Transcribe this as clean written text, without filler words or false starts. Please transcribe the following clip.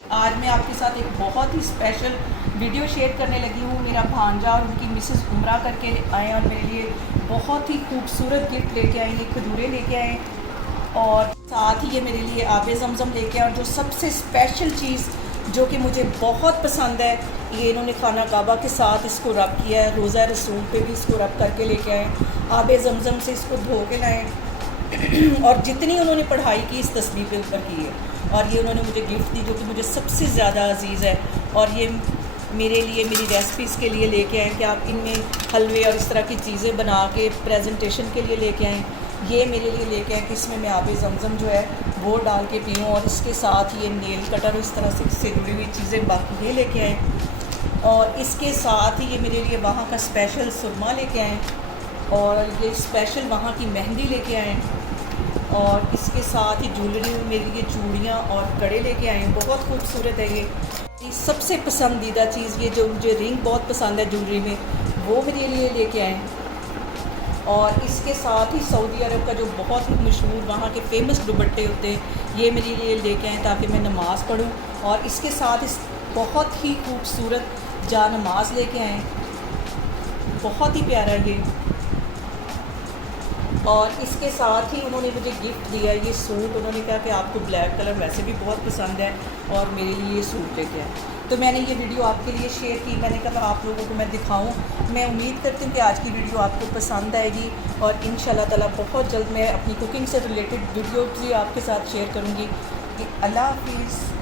आज मैं आपके साथ एक बहुत ही स्पेशल वीडियो शेयर करने लगी हूँ। मेरा भांजा और उनकी मिसेस उम्रा करके आए और मेरे लिए बहुत ही खूबसूरत गिफ्ट लेके आए, ये खजूरें लेके आए और साथ ही ये मेरे लिए आबे ज़मज़म लेके आए। और जो सबसे स्पेशल चीज़ जो कि मुझे बहुत पसंद है, ये इन्होंने खाना काबा के साथ इसको रब किया है, रोज़ा रसूल पे भी इसको रब करके लेके आए, आबे ज़मज़म से इसको धो के लाएँ और जितनी उन्होंने पढ़ाई की इस तस्वीर के ऊपर की है। और ये उन्होंने मुझे गिफ्ट दी जो कि मुझे सबसे ज़्यादा अजीज़ है। और ये मेरे लिए मेरी रेसिपीज़ के लिए लेके आएँ कि आप इनमें हलवे और इस तरह की चीज़ें बना के प्रेजेंटेशन के लिए लेके आएँ। ये मेरे लिए लेके आएँ कि इसमें मैं आबे ज़मज़म जो है वो डाल के पीऊँ, और इसके साथ ये नेल कटर इस तरह से जुड़ी हुई चीज़ें बाकी ये लेके आएँ। और इसके साथ ही ये मेरे लिए वहाँ का स्पेशल सुरमा लेके आएँ, और ये स्पेशल वहाँ की मेहंदी लेके आएँ। और इसके साथ ही ज्वेलरी में मेरे लिए चूड़ियाँ और कड़े लेके आए हैं, बहुत खूबसूरत है ये सबसे पसंदीदा चीज़, ये जो मुझे रिंग बहुत पसंद है ज्वेलरी में, वो मेरे लिए लेके आए। और इसके साथ ही सऊदी अरब का जो बहुत ही मशहूर वहाँ के फेमस दुपट्टे होते हैं, ये मेरे लिए लेके आए ताकि मैं नमाज़ पढ़ूँ। और इसके साथ इस बहुत ही खूबसूरत जा नमाज लेके आए, बहुत ही प्यारा ये। और इसके साथ ही उन्होंने मुझे गिफ्ट दिया ये सूट। उन्होंने कहा कि आपको ब्लैक कलर वैसे भी बहुत पसंद है और मेरे लिए ये सूट लेके आए। तो मैंने ये वीडियो आपके लिए शेयर की, मैंने कहा आप लोगों को मैं दिखाऊं। मैं उम्मीद करती हूँ कि आज की वीडियो आपको पसंद आएगी, और इंशाल्लाह ताला बहुत जल्द मैं अपनी कुकिंग से रिलेटेड वीडियो भी आपके साथ शेयर करूँगी। अल्लाह हाफिज़।